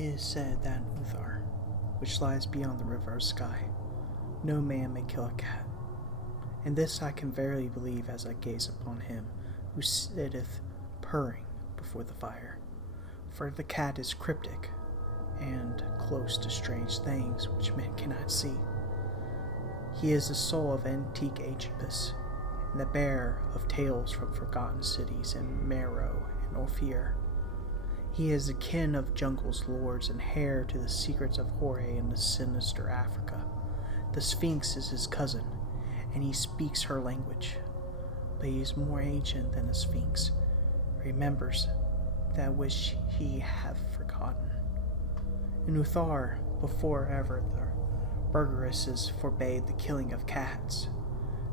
It is said that in Uthar, which lies beyond the river of sky, no man may kill a cat. And this I can verily believe as I gaze upon him who sitteth purring before the fire. For the cat is cryptic, and close to strange things which men cannot see. He is the soul of antique H.P, and the bearer of tales from forgotten cities in Meroe and Ophir. He is the kin of jungle's lords and heir to the secrets of Horay and the sinister Africa. The Sphinx is his cousin, and he speaks her language. But he is more ancient than the Sphinx, remembers that which he hath forgotten. In Uthar, before ever the burgesses forbade the killing of cats,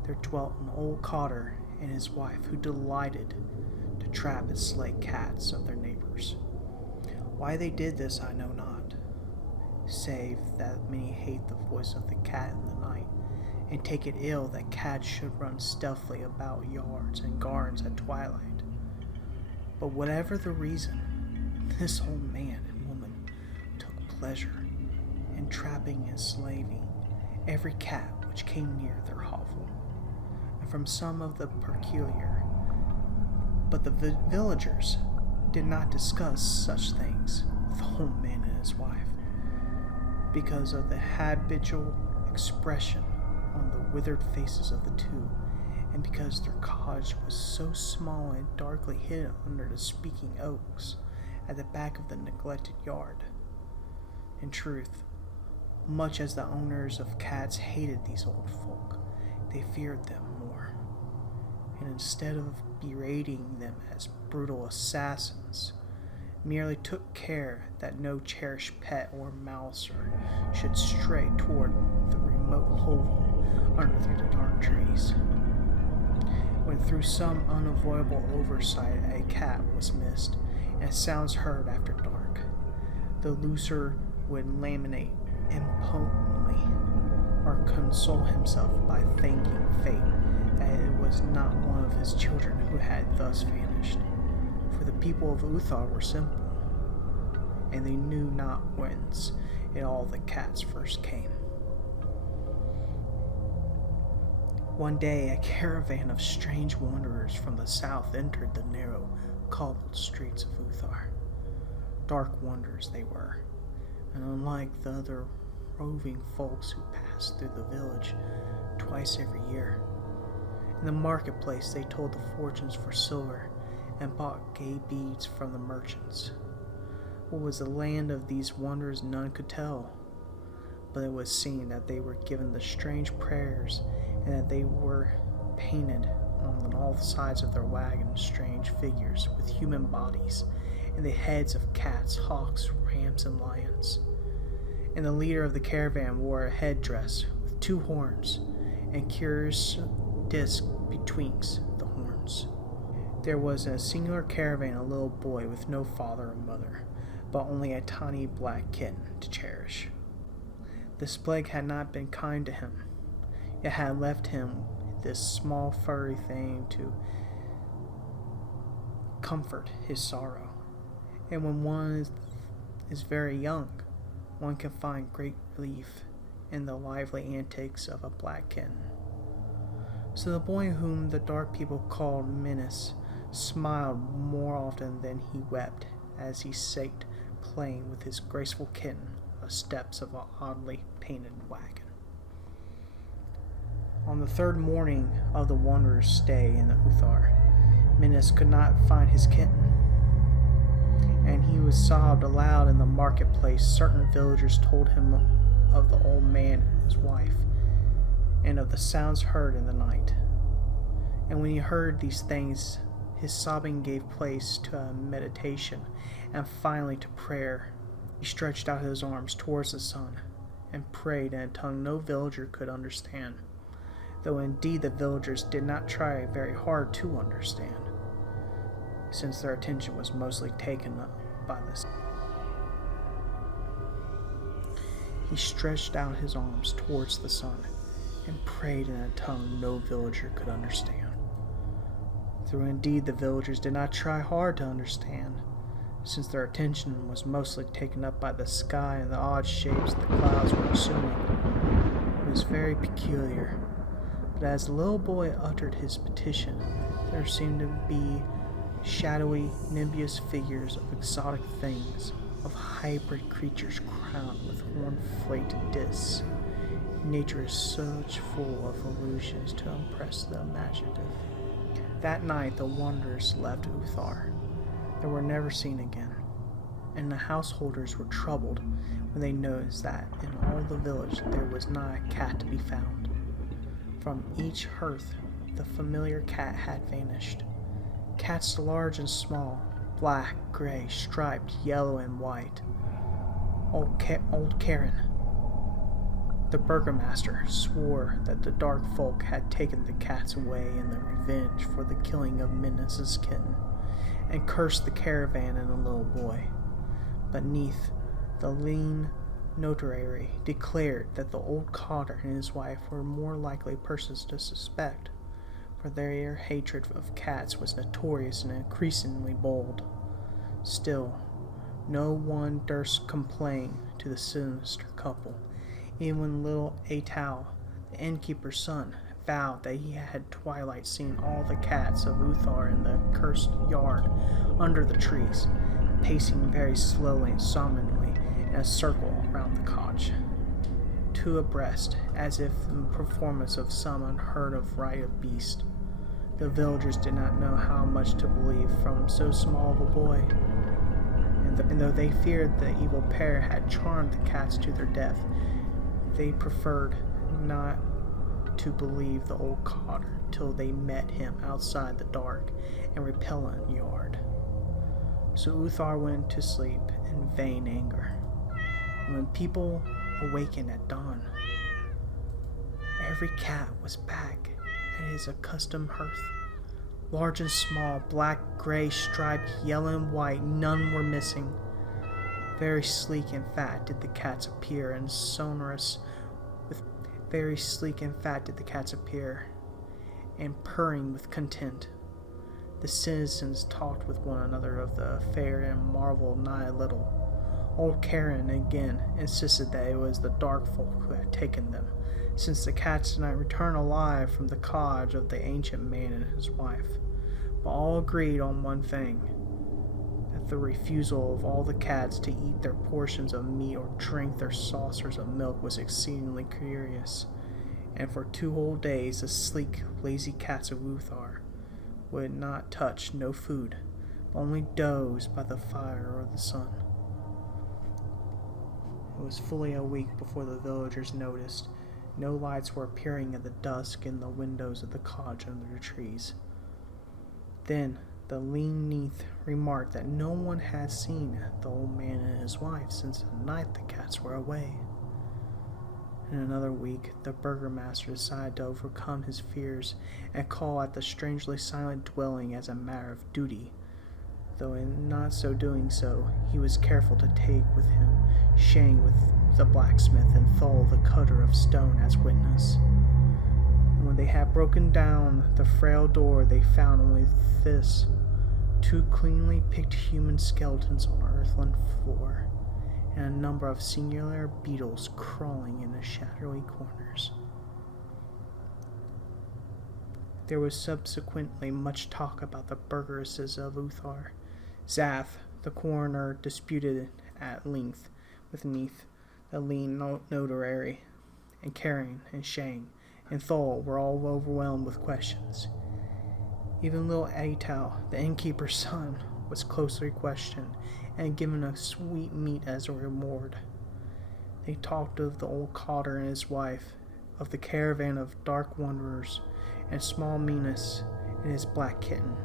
there dwelt an old cotter and his wife who delighted to trap and slay cats of their neighbors. Why they did this I know not, save that many hate the voice of the cat in the night, and take it ill that cats should run stealthily about yards and gardens at twilight. But whatever the reason, this old man and woman took pleasure in trapping and slaving every cat which came near their hovel, and from some of the peculiar. But the villagers did not discuss such things with the old man and his wife, because of the habitual expression on the withered faces of the two, and because their cottage was so small and darkly hidden under the speaking oaks at the back of the neglected yard. In truth, much as the owners of cats hated these old folk, they feared them more, and instead of berating them as brutal assassins, merely took care that no cherished pet or mouser should stray toward the remote hovel under the dark trees. When through some unavoidable oversight a cat was missed, and sounds heard after dark, the looser would lamentate impotently, or console himself by thanking fate that it was not one of his children who had thus vanished. For the people of Uthar were simple, and they knew not whence it all the cats first came. One day a caravan of strange wanderers from the south entered the narrow, cobbled streets of Uthar. Dark wanderers they were, and unlike the other roving folks who passed through the village twice every year. In the marketplace they told the fortunes for silver and bought gay beads from the merchants. What was the land of these wanderers none could tell, but it was seen that they were given the strange prayers, and that they were painted on all sides of their wagons strange figures with human bodies, and the heads of cats, hawks, rams, and lions. And the leader of the caravan wore a headdress with 2 horns, and curious disc betwixt the horns. There was in a singular caravan a little boy with no father or mother, but only a tiny black kitten to cherish. This plague had not been kind to him. It had left him this small furry thing to comfort his sorrow. And when one is very young, one can find great relief in the lively antics of a black kitten. So the boy whom the dark people called Menace smiled more often than he wept as he sat playing with his graceful kitten on the steps of an oddly painted wagon. On the 3rd morning of the wanderer's stay in the Uthar, Menace could not find his kitten, and he was sobbed aloud in the marketplace. Certain villagers told him of the old man and his wife, and of the sounds heard in the night. And when he heard these things, his sobbing gave place to a meditation, and finally to prayer. He stretched out his arms towards the sun, and prayed in a tongue no villager could understand, though indeed the villagers did not try very hard to understand, since their attention was mostly taken up by this. He stretched out his arms towards the sun, and prayed in a tongue no villager could understand, though indeed the villagers did not try hard to understand, since their attention was mostly taken up by the sky and the odd shapes the clouds were assuming. It was very peculiar, but as the little boy uttered his petition, there seemed to be shadowy, nimbus figures of exotic things, of hybrid creatures crowned with horn-flated discs. Nature is such full of illusions to impress the imaginative. That night the wanderers left Uthar. They were never seen again, and the householders were troubled when they noticed that in all the village there was not a cat to be found. From each hearth the familiar cat had vanished. Cats large and small, black, gray, striped, yellow, and white. Old Karen, the burgomaster, swore that the dark folk had taken the cats away in the revenge for the killing of Minas' kitten, and cursed the caravan and the little boy. But Neath, the lean notary, declared that the old cotter and his wife were more likely persons to suspect, for their hatred of cats was notorious and increasingly bold. Still, no one durst complain to the sinister couple, even when little H.P, the innkeeper's son, vowed that he had twilight seen all the cats of Ulthar in the cursed yard under the trees, pacing very slowly and solemnly in a circle around the cottage, two abreast, as if in performance of some unheard of rite of beast. The villagers did not know how much to believe from so small of a boy, and though they feared the evil pair had charmed the cats to their death, they preferred not to believe the old cotter till they met him outside the dark and repellent yard. So Uthar went to sleep in vain anger. And when people awakened at dawn, every cat was back at his accustomed hearth. Large and small, black, gray, striped, yellow and white, none were missing. Very sleek and fat did the cats appear, and and purring with content. The citizens talked with one another of the affair and marveled not a little. Old Karen again insisted that it was the dark folk who had taken them, since the cats did not return alive from the cottage of the ancient man and his wife. But all agreed on one thing, that the refusal of all the cats to eat their portions of meat or drink their saucers of milk was exceedingly curious, and for 2 whole days the sleek, lazy cats of Uthar would not touch no food, but only doze by the fire or the sun. It was fully a week before the villagers noticed no lights were appearing in the dusk in the windows of the cottage under the trees. Then the lean Neath remarked that no one had seen the old man and his wife since the night the cats were away. In another week, the burgomaster decided to overcome his fears and call at the strangely silent dwelling as a matter of duty, though in not so doing so, he was careful to take with him Shang with the blacksmith and Thol the cutter of stone as witness. And when they had broken down the frail door, they found only this: 2 cleanly picked human skeletons on the earthen floor, and a number of singular beetles crawling in the shadowy corners. There was subsequently much talk about the burgesses of Uthar. Zath, the coroner, disputed at length with Neath, the lean notary, and Karen and Shang and Thol were all overwhelmed with questions. Even little H.P, the innkeeper's son, was closely questioned and given a sweet meat as a reward. They talked of the old cotter and his wife, of the caravan of dark wanderers, and small Minas and his black kitten,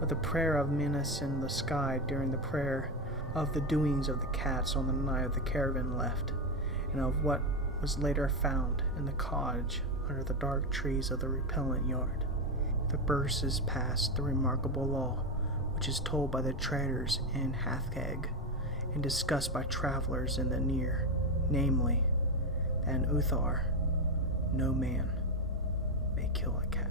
of the prayer of Minas in the sky during the prayer, of the doings of the cats on the night the caravan left, and of what was later found in the cottage under the dark trees of the repellent yard. The burgesses passed the remarkable law, which is told by the traders in Hathgeg and discussed by travelers in the near, namely, that in Uthar no man may kill a cat.